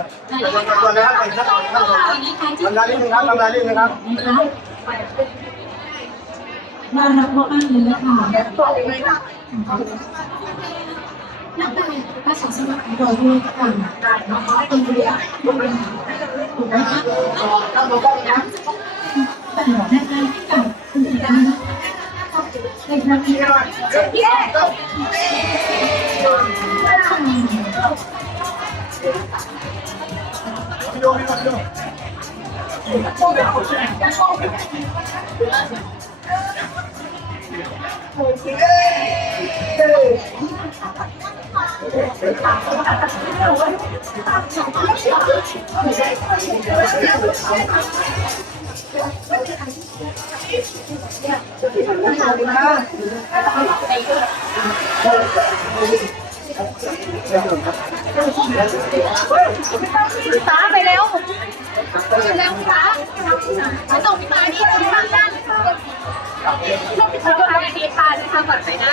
อนนะครับทำงานนิดนึงครับทำงานนิดนึงครับน่ารักมากๆเลยนะคะนักแต่ภาษาสมัครตัวด้วยค่ะถูกไหมคะแต่หล่อแน่ๆให้กับคุณอีกนะในครั้งนี้ Điều này là điều. พี่ฟ้าไปเร็วเร็วพี่ฟ้าไปส่งพี่ฟ้านี่พี่ฟ้าด้านส่งพี่ฟ้าไปดีค่ะจะทำก่อนไปนะ